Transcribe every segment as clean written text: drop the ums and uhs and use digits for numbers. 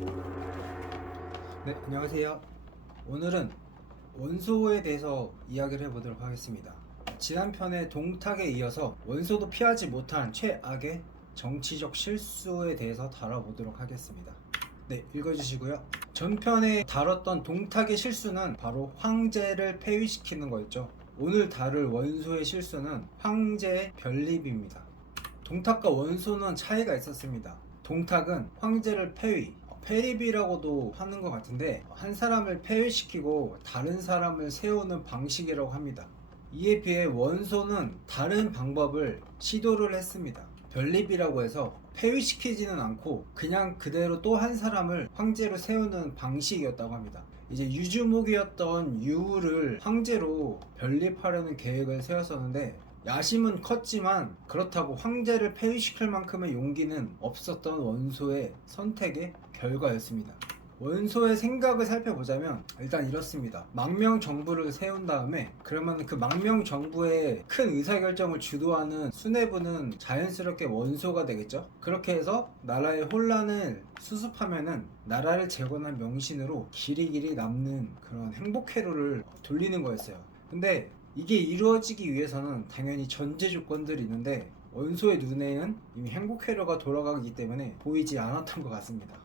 네, 안녕하세요. 오늘은 원소에 대해서 이야기를 해보도록 하겠습니다. 지난 편의 동탁에 이어서 원소도 피하지 못한 최악의 정치적 실수에 대해서 다뤄보도록 하겠습니다. 네, 읽어주시고요. 전편에 다뤘던 동탁의 실수는 바로 황제를 폐위시키는 거였죠. 오늘 다룰 원소의 실수는 황제의 변립입니다. 동탁과 원소는 차이가 있었습니다. 동탁은 황제를 폐립이라고도 하는 것 같은데, 한 사람을 폐위시키고 다른 사람을 세우는 방식이라고 합니다. 이에 비해 원소는 다른 방법을 시도를 했습니다. 변립이라고 해서 폐위시키지는 않고 그냥 그대로 또 한 사람을 황제로 세우는 방식이었다고 합니다. 이제 유주목이었던 유를 황제로 변립하려는 계획을 세웠었는데, 야심은 컸지만 그렇다고 황제를 폐위시킬 만큼의 용기는 없었던 원소의 선택의 결과였습니다. 원소의 생각을 살펴보자면 일단 이렇습니다. 망명 정부를 세운 다음에 그러면 그 망명 정부의 큰 의사결정을 주도하는 수뇌부는 자연스럽게 원소가 되겠죠. 그렇게 해서 나라의 혼란을 수습하면은 나라를 재건한 명신으로 길이길이 남는 그런 행복회로를 돌리는 거였어요. 근데 이게 이루어지기 위해서는 당연히 전제 조건들이 있는데, 원소의 눈에는 이미 행복회로가 돌아가기 때문에 보이지 않았던 것 같습니다.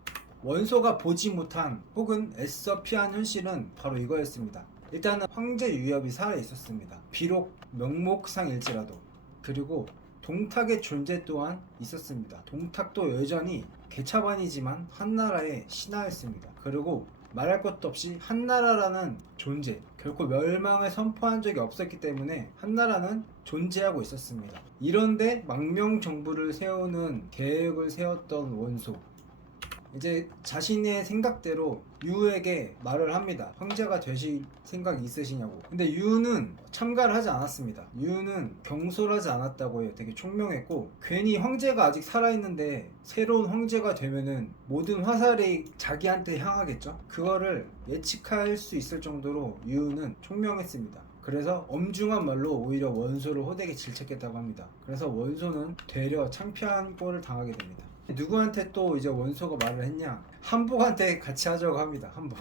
원소가 보지 못한 혹은 애써 피한 현실은 바로 이거였습니다. 일단은 황제 유협이 살아 있었습니다. 비록 명목상일지라도. 그리고 동탁의 존재 또한 있었습니다. 동탁도 여전히 개차반이지만 한나라의 신하였습니다. 그리고 말할 것도 없이 한나라라는 존재, 결코 멸망을 선포한 적이 없었기 때문에 한나라는 존재하고 있었습니다. 이런데 망명 정부를 세우는 계획을 세웠던 원소, 이제 자신의 생각대로 유에게 말을 합니다. 황제가 되실 생각이 있으시냐고. 근데 유는 참가를 하지 않았습니다. 유는 경솔하지 않았다고 해요. 되게 총명했고, 괜히 황제가 아직 살아있는데 새로운 황제가 되면은 모든 화살이 자기한테 향하겠죠. 그거를 예측할 수 있을 정도로 유는 총명했습니다. 그래서 엄중한 말로 오히려 원소를 호되게 질책했다고 합니다. 그래서 원소는 되려 창피한 꼴을 당하게 됩니다. 누구한테 또 이제 원소가 말을 했냐? 한복한테 같이 하자고 합니다. 한복.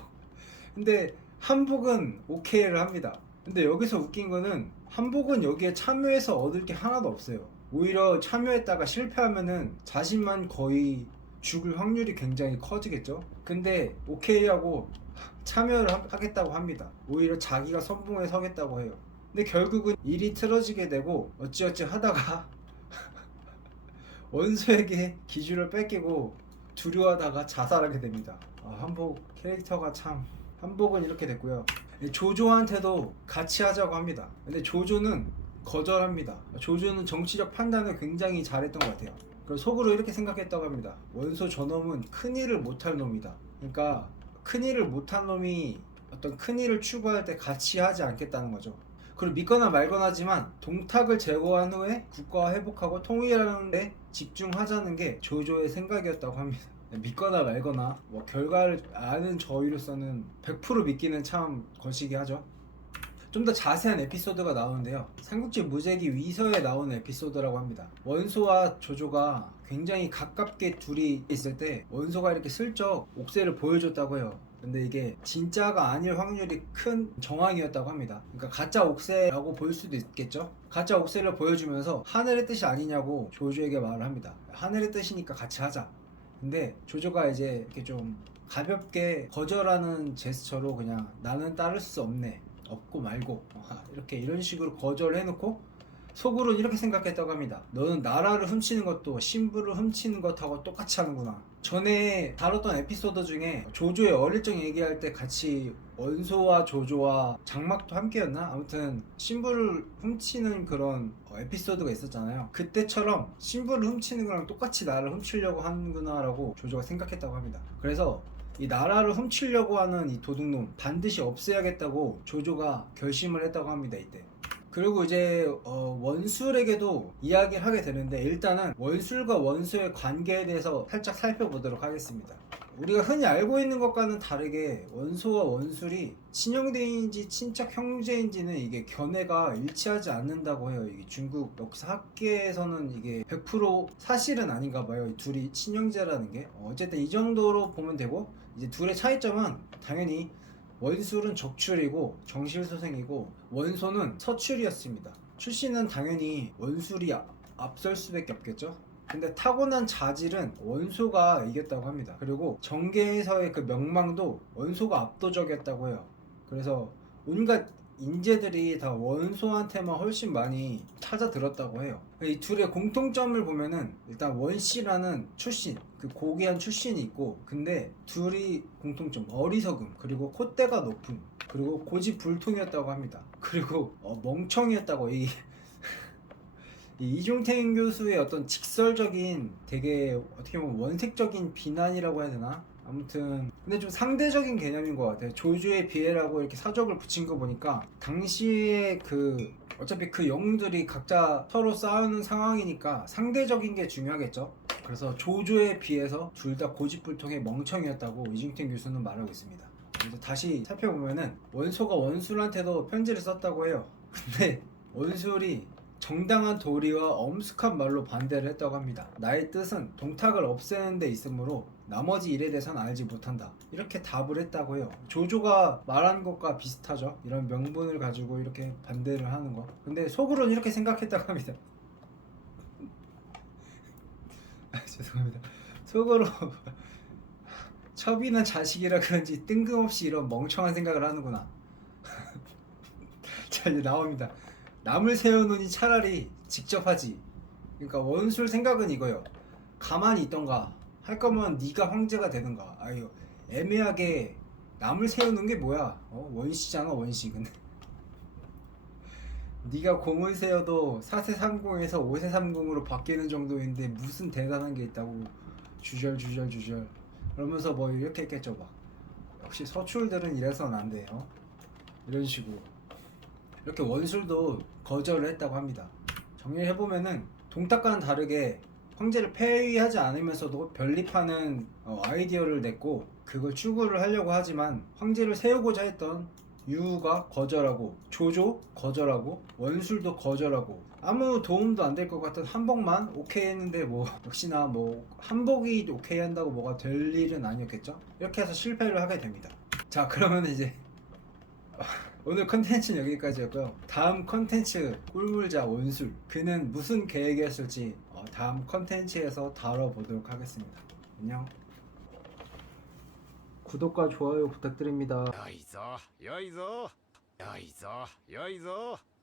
근데 한복은 오케이를 합니다. 근데 여기서 웃긴 거는 한복은 여기에 참여해서 얻을 게 하나도 없어요. 오히려 참여했다가 실패하면은 자신만 거의 죽을 확률이 굉장히 커지겠죠. 근데 오케이 하고 참여를 하겠다고 합니다. 오히려 자기가 선봉에 서겠다고 해요. 근데 결국은 일이 틀어지게 되고 어찌어찌 하다가 원소에게 기준을 뺏기고 두려워하다가 자살하게 됩니다. 한복 캐릭터가 참, 한복은 이렇게 됐고요. 조조한테도 같이 하자고 합니다. 근데 조조는 거절합니다. 조조는 정치적 판단을 굉장히 잘했던 것 같아요. 그래서 속으로 이렇게 생각했다고 합니다. 원소 저놈은 큰일을 못할 놈이다. 그러니까 큰일을 못한 놈이 어떤 큰일을 추구할 때 같이 하지 않겠다는 거죠. 그리고 믿거나 말거나 하지만 동탁을 제거한 후에 국가와 회복하고 통일하는 데 집중하자는 게 조조의 생각이었다고 합니다. 믿거나 말거나 뭐 결과를 아는 저희로서는 100% 믿기는 참 거시기 하죠. 좀 더 자세한 에피소드가 나오는데요. 삼국지 무제기 위서에 나오는 에피소드라고 합니다. 원소와 조조가 굉장히 가깝게 둘이 있을 때 원소가 이렇게 슬쩍 옥새를 보여줬다고 해요. 근데 이게 진짜가 아닐 확률이 큰 정황이었다고 합니다. 그러니까 가짜 옥새라고 볼 수도 있겠죠. 가짜 옥새를 보여주면서 하늘의 뜻이 아니냐고 조조에게 말을 합니다. 하늘의 뜻이니까 같이 하자. 근데 조조가 이제 이렇게 좀 가볍게 거절하는 제스처로 그냥 나는 따를 수 없네, 없고 말고, 이렇게 이런 식으로 거절을 해놓고 속으로는 이렇게 생각했다고 합니다. 너는 나라를 훔치는 것도 신부를 훔치는 것하고 똑같이 하는구나. 전에 다뤘던 에피소드 중에 조조의 어릴 적 얘기할 때 같이 원소와 조조와 장막도 함께였나? 아무튼 신부를 훔치는 그런 에피소드가 있었잖아요. 그때처럼 신부를 훔치는 거랑 똑같이 나를 훔치려고 하는구나 라고 조조가 생각했다고 합니다. 그래서 이 나라를 훔치려고 하는 이 도둑놈 반드시 없애야겠다고 조조가 결심을 했다고 합니다. 이때. 그리고 이제 원술에게도 이야기를 하게 되는데, 일단은 원술과 원소의 관계에 대해서 살짝 살펴보도록 하겠습니다. 우리가 흔히 알고 있는 것과는 다르게 원소와 원술이 친형제인지 친척 형제인지는 이게 견해가 일치하지 않는다고 해요. 이게 중국 역사학계에서는 이게 100% 사실은 아닌가 봐요. 이 둘이 친형제라는 게. 어쨌든 이 정도로 보면 되고, 이제 둘의 차이점은 당연히 원술은 적출이고 정실소생이고 원소는 서출이었습니다. 출신은 당연히 원술이 앞설 수밖에 없겠죠. 근데 타고난 자질은 원소가 이겼다고 합니다. 그리고 정계에서의 그 명망도 원소가 압도적이었다고 해요. 그래서 온갖 인재들이 다 원소한테만 훨씬 많이 찾아들었다고 해요. 이 둘의 공통점을 보면은 일단 원씨라는 출신, 그 고귀한 출신이 있고, 근데 둘이 공통점 어리석음, 그리고 콧대가 높음, 그리고 고집불통이었다고 합니다. 그리고 멍청이었다고. 이 이중택 교수의 어떤 직설적인, 되게 어떻게 보면 원색적인 비난이라고 해야 되나? 아무튼 근데 좀 상대적인 개념인 것 같아요. 조주의 비애라고 이렇게 사적을 붙인 거 보니까 당시에 어차피 그 영웅들이 각자 서로 싸우는 상황이니까 상대적인 게 중요하겠죠. 그래서 조조에 비해서 둘 다 고집불통의 멍청이었다고 이중택 교수는 말하고 있습니다. 이제 다시 살펴보면은 원소가 원술한테도 편지를 썼다고 해요. 근데 원술이 정당한 도리와 엄숙한 말로 반대를 했다고 합니다. 나의 뜻은 동탁을 없애는 데 있으므로 나머지 일에 대해서는 알지 못한다, 이렇게 답을 했다고 해요. 조조가 말한 것과 비슷하죠. 이런 명분을 가지고 이렇게 반대를 하는 거. 근데 속으로는 이렇게 생각했다고 합니다. 죄송합니다. 속으로 첩이나 자식이라 그런지 뜬금없이 이런 멍청한 생각을 하는구나. 자, 이제 나옵니다. 남을 세우느니 차라리 직접 하지. 그러니까 원술 생각은 이거요. 가만히 있던가, 할 거면 네가 황제가 되든가. 아유, 애매하게 남을 세우는 게 뭐야? 원시잖아, 원시. 근데 네가 공을 세워도 4세3공에서 5세3공으로 바뀌는 정도인데 무슨 대단한 게 있다고. 주절 그러면서 뭐 이렇게 했겠죠. 막 역시 서출들은 이래서는 안 돼요, 이런 식으로. 이렇게 원술도 거절을 했다고 합니다. 정리를 해보면은 동탁과는 다르게 황제를 폐위하지 않으면서도 변립하는 아이디어를 냈고, 그걸 추구를 하려고 하지만 황제를 세우고자 했던 유우가 거절하고, 조조 거절하고, 원술도 거절하고, 아무 도움도 안 될 것 같은 한복만 오케이 했는데 뭐 역시나 뭐 한복이 오케이 한다고 뭐가 될 일은 아니었겠죠. 이렇게 해서 실패를 하게 됩니다. 자, 그러면 이제 오늘 컨텐츠는 여기까지였고요. 다음 컨텐츠 꿀물자 원술, 그는 무슨 계획이었을지 다음 컨텐츠에서 다뤄보도록 하겠습니다. 안녕. 구독과 좋아요 부탁드립니다. よいぞよいぞよいぞよいぞ